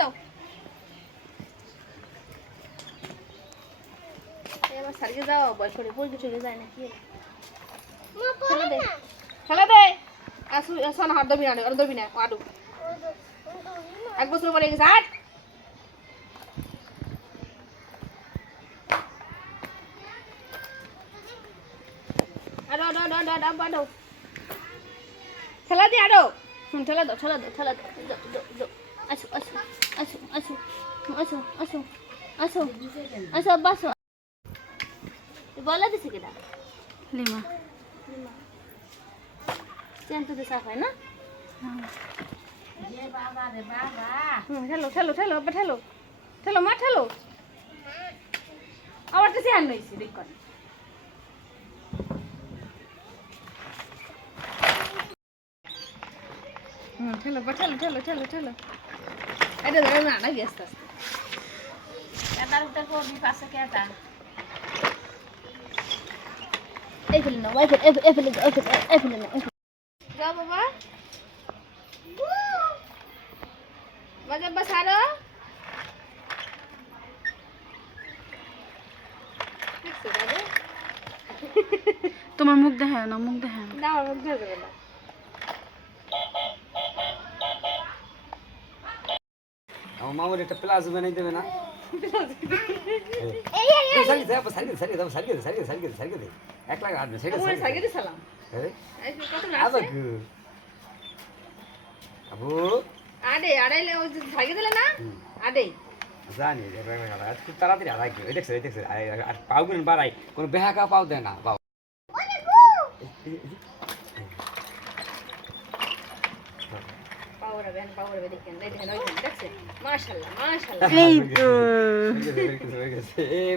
দাও এবার সারিয়ে যাও বয়স করে পড়ে চলে যায় না কি খেলা দে আসু এসন হাত দবি না আর দবি না আডু এক বছর পরে গেছে হাট আডো খেলা দি আডো শুন ঠেলা দাও আসো বাসো বলা দিছে কেডা লিমা চেন তো সাফ হয় না ये बाबा रे बाबा ঠেলো মা ঠেলো আবার তো চেন নইছে দেখ কোন ঠেলো এটা ধরো না ব্যস্ত আছে केदार उतर को भी पास केटा এই ফেলে না যাও বাবা বাজা বাসারো তোমার মুখ দেখায় না মুখ দেখায় না না আমার মুখ ধরে দেবে না আমার মামার একটা প্লাজো বানাই দেবে না সারিয়ে দে 1 লাখ হাঁটবে তোমার সাইকে দিছিলাম এই কত লাগছে আবু আড়াইলে ওই যে সাইকে দিলে না আড়াই জানি খুব তাড়াতাড়ি হারাই কেউ দেখছে আর পাও গুণ বাড়াই কোনো বেহাকা পাও দেয় না পাও পাওয়ার দেখেন দেখছে মাশাআল্লাহ এই তো এই